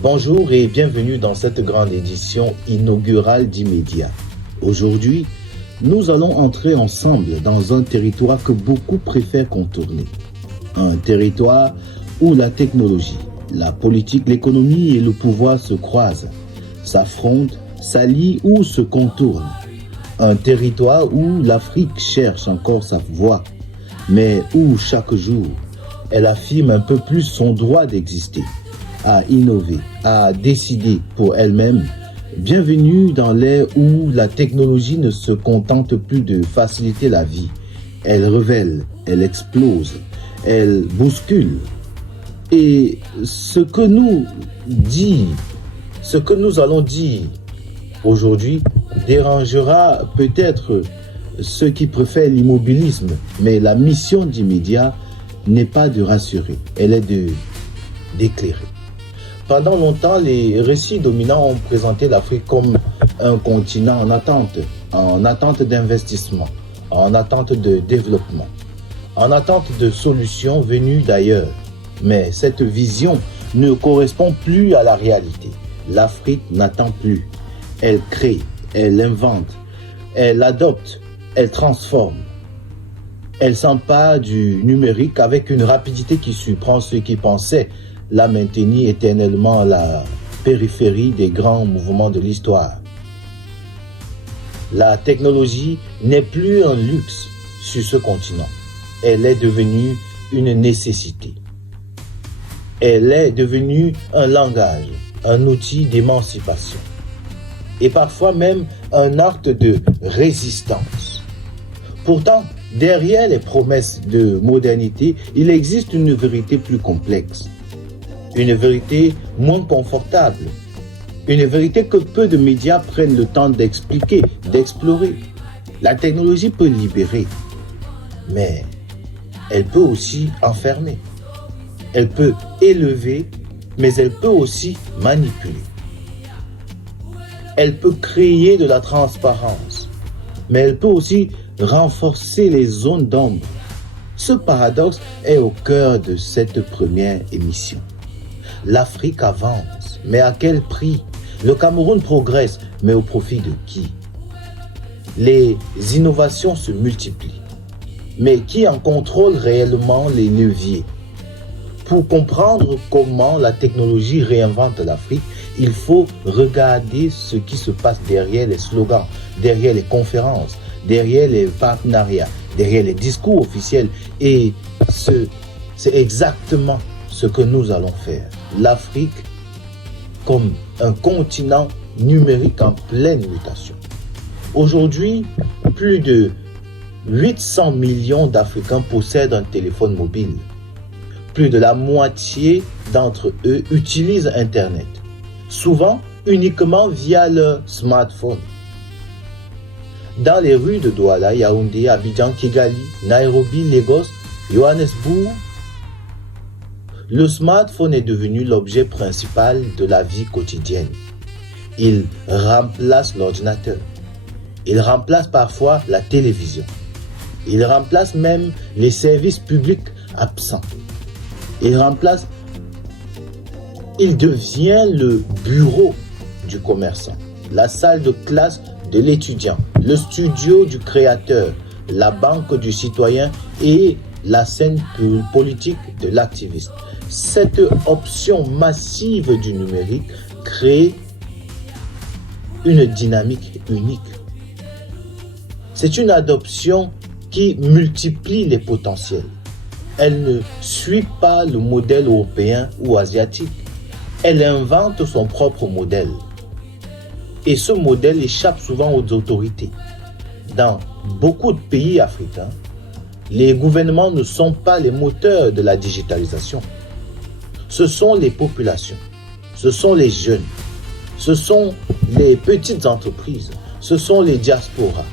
Bonjour et bienvenue dans cette grande édition inaugurale d'Immédiat. Aujourd'hui, nous allons entrer ensemble dans un territoire que beaucoup préfèrent contourner. Un territoire où la technologie, la politique, l'économie et le pouvoir se croisent, s'affrontent, s'allient ou se contournent. Un territoire où l'Afrique cherche encore sa voie, mais où chaque jour, elle affirme un peu plus son droit d'exister, à innover, à décider pour elle-même. Bienvenue dans l'ère où la technologie ne se contente plus de faciliter la vie. Elle révèle, elle explose, elle bouscule. Et ce que nous allons dire aujourd'hui dérangera peut-être ceux qui préfèrent l'immobilisme, mais la mission d'Immédiat n'est pas de rassurer, elle est d'éclairer. Pendant longtemps, les récits dominants ont présenté l'Afrique comme un continent en attente d'investissement, en attente de développement, en attente de solutions venues d'ailleurs. Mais cette vision ne correspond plus à la réalité. L'Afrique n'attend plus. Elle crée, elle invente, elle adopte, elle transforme. Elle s'empare du numérique avec une rapidité qui surprend ceux qui pensaient la maintenir éternellement à la périphérie des grands mouvements de l'histoire. La technologie n'est plus un luxe sur ce continent. Elle est devenue une nécessité. Elle est devenue un langage, un outil d'émancipation et parfois même un acte de résistance. Pourtant, derrière les promesses de modernité, il existe une vérité plus complexe. Une vérité moins confortable. Une vérité que peu de médias prennent le temps d'expliquer, d'explorer. La technologie peut libérer, mais elle peut aussi enfermer. Elle peut élever, mais elle peut aussi manipuler. Elle peut créer de la transparence, mais elle peut aussi renforcer les zones d'ombre. Ce paradoxe est au cœur de cette première émission. L'Afrique avance, mais à quel prix? Le Cameroun progresse, mais au profit de qui? Les innovations se multiplient, mais qui en contrôle réellement les leviers? Pour comprendre comment la technologie réinvente l'Afrique, il faut regarder ce qui se passe derrière les slogans, derrière les conférences, derrière les partenariats, derrière les discours officiels. Et c'est exactement ce que nous allons faire. L'Afrique comme un continent numérique en pleine mutation. Aujourd'hui, plus de 800 millions d'Africains possèdent un téléphone mobile. Plus de la moitié d'entre eux utilisent Internet, souvent uniquement via leur smartphone. Dans les rues de Douala, Yaoundé, Abidjan, Kigali, Nairobi, Lagos, Johannesburg, le smartphone est devenu l'objet principal de la vie quotidienne. Il remplace l'ordinateur. Il remplace parfois la télévision. Il remplace même les services publics absents. Il devient le bureau du commerçant, la salle de classe de l'étudiant, le studio du créateur, la banque du citoyen et la scène politique de l'activiste. Cette option massive du numérique crée une dynamique unique. C'est une adoption qui multiplie les potentiels. Elle ne suit pas le modèle européen ou asiatique. Elle invente son propre modèle. Et ce modèle échappe souvent aux autorités. Dans beaucoup de pays africains, les gouvernements ne sont pas les moteurs de la digitalisation. Ce sont les populations, ce sont les jeunes, ce sont les petites entreprises, ce sont les diasporas.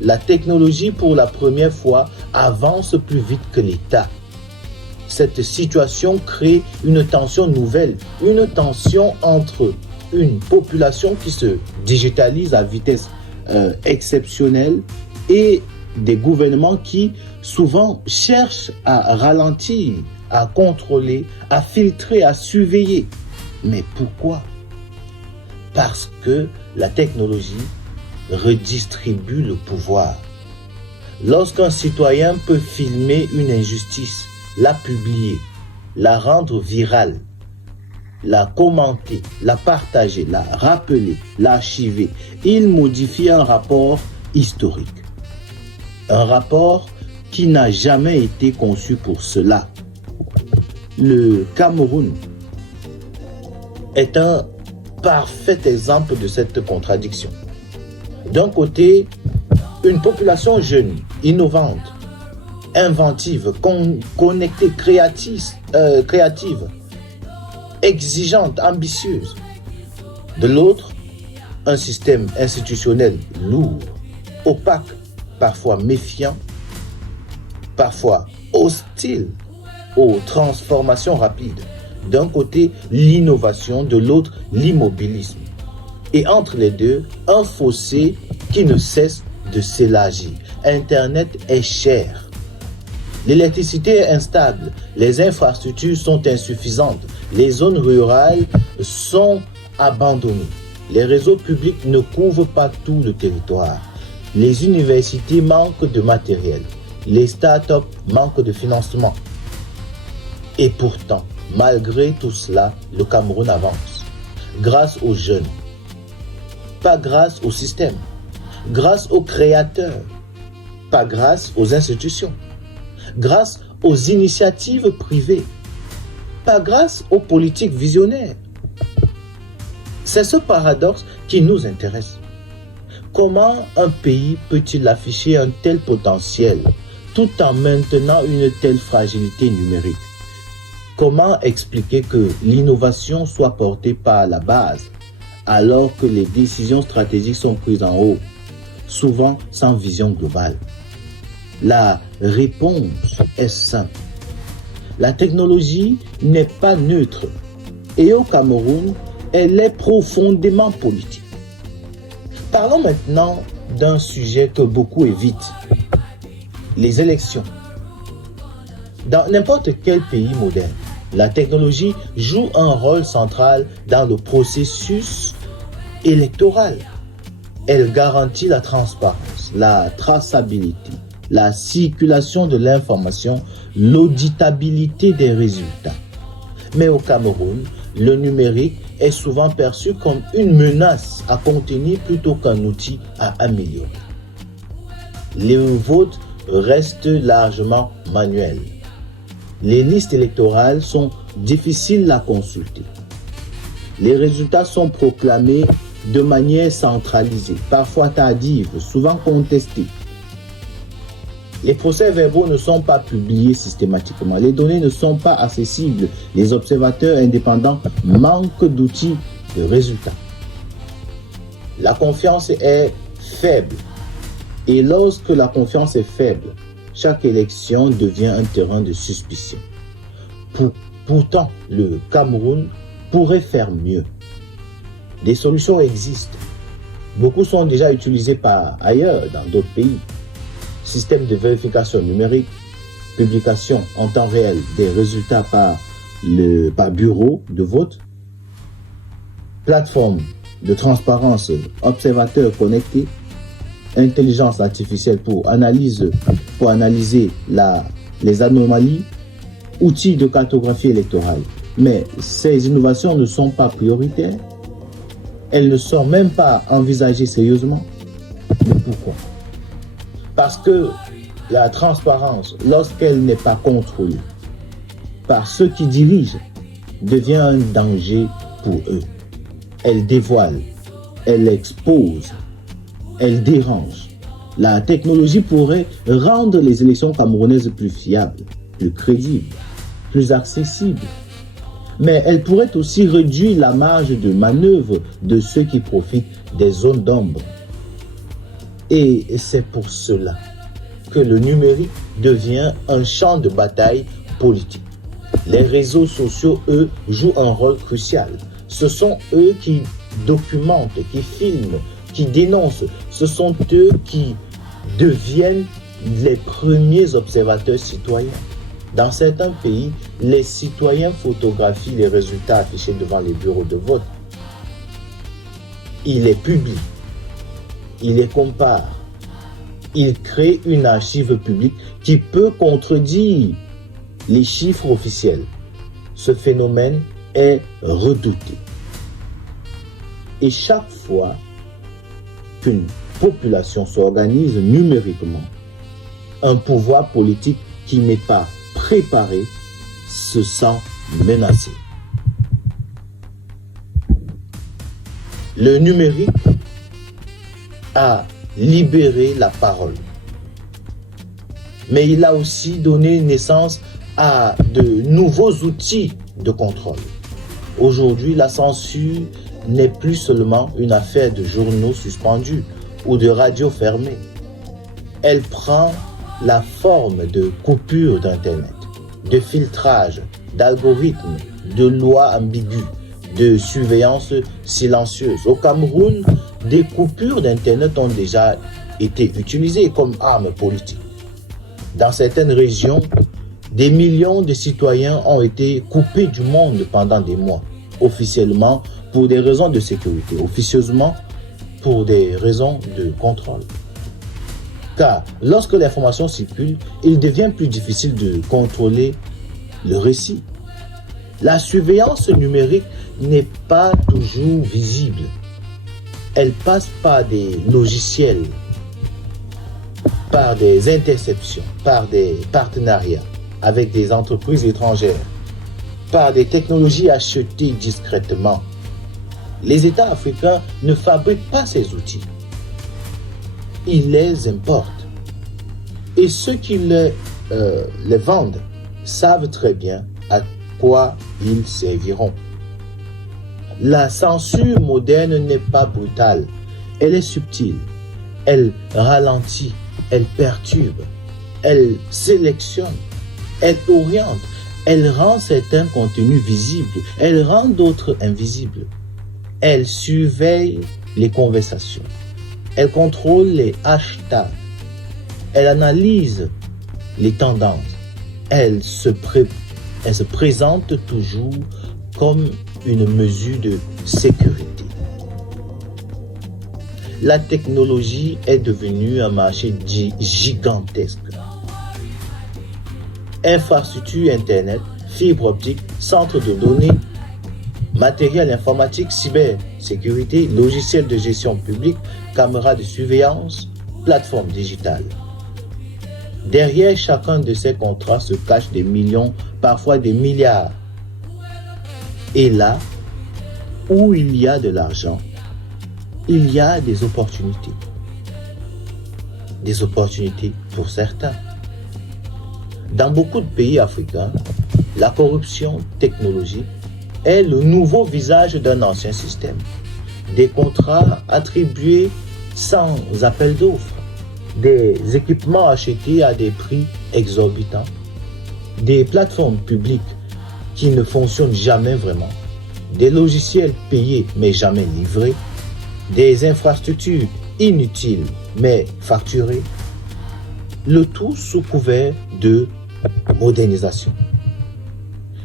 La technologie, pour la première fois, avance plus vite que l'État. Cette situation crée une tension nouvelle, une tension entre une population qui se digitalise à vitesse exceptionnelle et des gouvernements qui souvent cherchent à ralentir, à contrôler, à filtrer, à surveiller. Mais pourquoi? Parce que la technologie redistribue le pouvoir. Lorsqu'un citoyen peut filmer une injustice, la publier, la rendre virale, la commenter, la partager, la rappeler, l'archiver, il modifie un rapport historique. Un rapport qui n'a jamais été conçu pour cela. Le Cameroun est un parfait exemple de cette contradiction. D'un côté, une population jeune, innovante, inventive, connectée, créative, exigeante, ambitieuse. De l'autre, un système institutionnel lourd, opaque, parfois méfiant, parfois hostile aux transformations rapides. D'un côté, l'innovation, de l'autre, l'immobilisme. Et entre les deux, un fossé qui ne cesse de s'élargir. Internet est cher. L'électricité est instable. Les infrastructures sont insuffisantes. Les zones rurales sont abandonnées. Les réseaux publics ne couvrent pas tout le territoire. Les universités manquent de matériel. Les startups manquent de financement. Et pourtant, malgré tout cela, le Cameroun avance. Grâce aux jeunes. Pas grâce au système. Grâce aux créateurs. Pas grâce aux institutions. Grâce aux initiatives privées. Pas grâce aux politiques visionnaires. C'est ce paradoxe qui nous intéresse. Comment un pays peut-il afficher un tel potentiel tout en maintenant une telle fragilité numérique? Comment expliquer que l'innovation soit portée par la base alors que les décisions stratégiques sont prises en haut, souvent sans vision globale? La réponse est simple. La technologie n'est pas neutre et au Cameroun, elle est profondément politique. Parlons maintenant d'un sujet que beaucoup évitent, les élections. Dans n'importe quel pays moderne, la technologie joue un rôle central dans le processus électoral. Elle garantit la transparence, la traçabilité, la circulation de l'information, l'auditabilité des résultats. Mais au Cameroun, le numérique est souvent perçu comme une menace à contenir plutôt qu'un outil à améliorer. Les votes restent largement manuels. Les listes électorales sont difficiles à consulter. Les résultats sont proclamés de manière centralisée, parfois tardive, souvent contestée. Les procès-verbaux ne sont pas publiés systématiquement. Les données ne sont pas accessibles. Les observateurs indépendants manquent d'outils de résultats. La confiance est faible. Et lorsque la confiance est faible, chaque élection devient un terrain de suspicion. Pourtant, le Cameroun pourrait faire mieux. Des solutions existent. Beaucoup sont déjà utilisées par ailleurs, dans d'autres pays. Système de vérification numérique, publication en temps réel des résultats par bureau de vote, plateforme de transparence observateurs connectés, intelligence artificielle pour analyser les anomalies, outils de cartographie électorale. Mais ces innovations ne sont pas prioritaires. Elles ne sont même pas envisagées sérieusement. Mais pourquoi? Parce que la transparence, lorsqu'elle n'est pas contrôlée par ceux qui dirigent, devient un danger pour eux. Elle dévoile, elle expose, elle dérange. La technologie pourrait rendre les élections camerounaises plus fiables, plus crédibles, plus accessibles. Mais elle pourrait aussi réduire la marge de manœuvre de ceux qui profitent des zones d'ombre. Et c'est pour cela que le numérique devient un champ de bataille politique. Les réseaux sociaux, eux, jouent un rôle crucial. Ce sont eux qui documentent, qui filment, qui dénoncent. Ce sont eux qui deviennent les premiers observateurs citoyens. Dans certains pays, les citoyens photographient les résultats affichés devant les bureaux de vote. Ils les publient, ils les comparent, ils créent une archive publique qui peut contredire les chiffres officiels. Ce phénomène est redouté. Et chaque fois qu'une population s'organise numériquement, un pouvoir politique qui n'est pas préparé se sent menacé. Le numérique a libéré la parole, mais il a aussi donné naissance à de nouveaux outils de contrôle. Aujourd'hui, la censure n'est plus seulement une affaire de journaux suspendus ou de radios fermées. Elle prend la forme de coupures d'Internet, de filtrage, d'algorithmes, de lois ambiguës, de surveillance silencieuse. Au Cameroun, des coupures d'Internet ont déjà été utilisées comme arme politique. Dans certaines régions, des millions de citoyens ont été coupés du monde pendant des mois, officiellement pour des raisons de sécurité, officieusement pour des raisons de contrôle. Car lorsque l'information circule, il devient plus difficile de contrôler le récit. La surveillance numérique n'est pas toujours visible. Elle passe par des logiciels, par des interceptions, par des partenariats avec des entreprises étrangères, par des technologies achetées discrètement. Les États africains ne fabriquent pas ces outils. Ils les importent. Et ceux qui les vendent savent très bien à quoi ils serviront. La censure moderne n'est pas brutale, elle est subtile, elle ralentit, elle perturbe, elle sélectionne, elle oriente, elle rend certains contenus visibles, elle rend d'autres invisibles. Elle surveille les conversations, elle contrôle les hashtags, elle analyse les tendances, elle se présente toujours comme une mesure de sécurité. La technologie est devenue un marché gigantesque. Infrastructure Internet, fibre optique, centre de données, matériel informatique, cybersécurité, logiciel de gestion publique, caméras de surveillance, plateforme digitale. Derrière chacun de ces contrats se cachent des millions, parfois des milliards. Et là où il y a de l'argent, il y a des opportunités. Des opportunités pour certains. Dans beaucoup de pays africains, la corruption technologique est le nouveau visage d'un ancien système. Des contrats attribués sans appel d'offres, des équipements achetés à des prix exorbitants, des plateformes publiques qui ne fonctionnent jamais vraiment, des logiciels payés mais jamais livrés, des infrastructures inutiles mais facturées, le tout sous couvert de modernisation.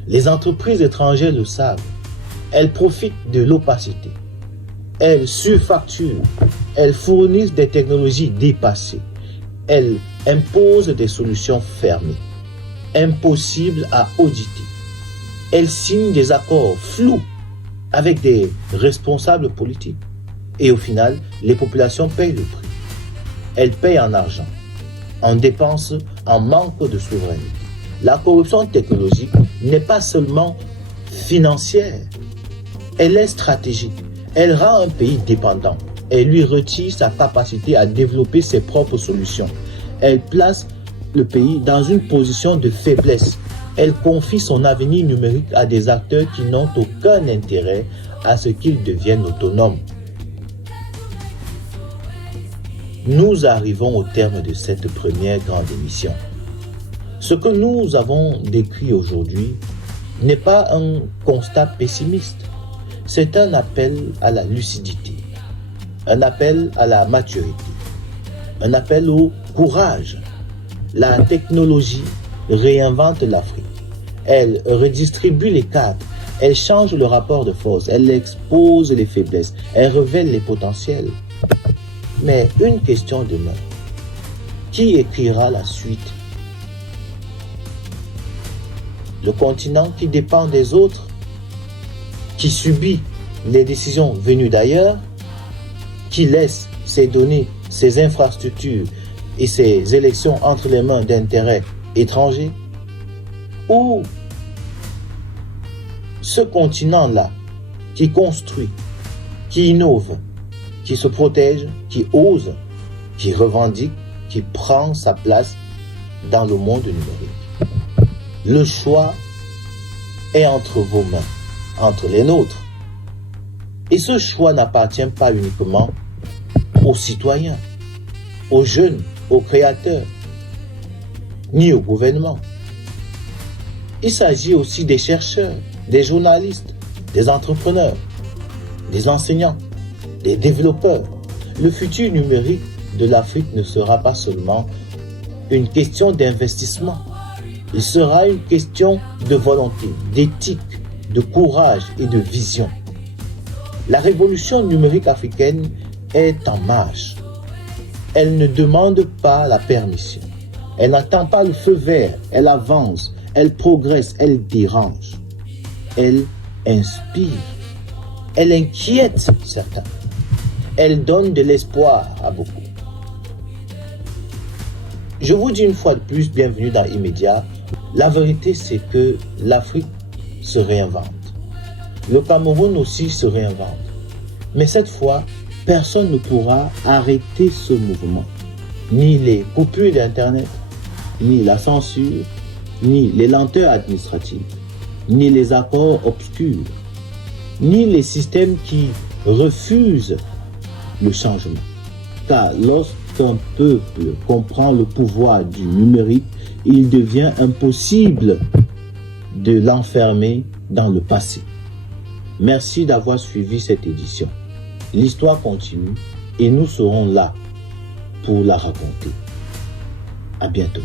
Les entreprises étrangères le savent, elles profitent de l'opacité, elles surfacturent, elles fournissent des technologies dépassées, elles imposent des solutions fermées, impossibles à auditer. Elles signent des accords flous avec des responsables politiques. Et au final, les populations payent le prix. Elles payent en argent, en dépenses, en manque de souveraineté. La corruption technologique n'est pas seulement financière, elle est stratégique. Elle rend un pays dépendant. Elle lui retire sa capacité à développer ses propres solutions. Elle place le pays dans une position de faiblesse. Elle confie son avenir numérique à des acteurs qui n'ont aucun intérêt à ce qu'ils deviennent autonomes. Nous arrivons au terme de cette première grande émission. Ce que nous avons décrit aujourd'hui n'est pas un constat pessimiste, c'est un appel à la lucidité, un appel à la maturité, un appel au courage. La technologie réinvente l'Afrique. Elle redistribue les cadres. Elle change le rapport de force. Elle expose les faiblesses. Elle révèle les potentiels. Mais une question demeure. Qui écrira la suite? Le continent qui dépend des autres, qui subit les décisions venues d'ailleurs, qui laisse ses données, ses infrastructures et ses élections entre les mains d'intérêts étrangers, ou ce continent-là qui construit, qui innove, qui se protège, qui ose, qui revendique, qui prend sa place dans le monde numérique. Le choix est entre vos mains, entre les nôtres. Et ce choix n'appartient pas uniquement aux citoyens, aux jeunes, aux créateurs, ni au gouvernement. Il s'agit aussi des chercheurs, des journalistes, des entrepreneurs, des enseignants, des développeurs. Le futur numérique de l'Afrique ne sera pas seulement une question d'investissement. Il sera une question de volonté, d'éthique, de courage et de vision. La révolution numérique africaine est en marche. Elle ne demande pas la permission. Elle n'attend pas le feu vert. Elle avance, elle progresse, elle dérange. Elle inspire. Elle inquiète certains. Elle donne de l'espoir à beaucoup. Je vous dis une fois de plus, bienvenue dans Immédiat. La vérité, c'est que l'Afrique se réinvente. Le Cameroun aussi se réinvente. Mais cette fois, personne ne pourra arrêter ce mouvement. Ni les coupures d'Internet, ni la censure, ni les lenteurs administratives, ni les accords obscurs, ni les systèmes qui refusent le changement. Car lorsqu'un peuple comprend le pouvoir du numérique, il devient impossible de l'enfermer dans le passé. Merci d'avoir suivi cette édition. L'histoire continue et nous serons là pour la raconter. À bientôt.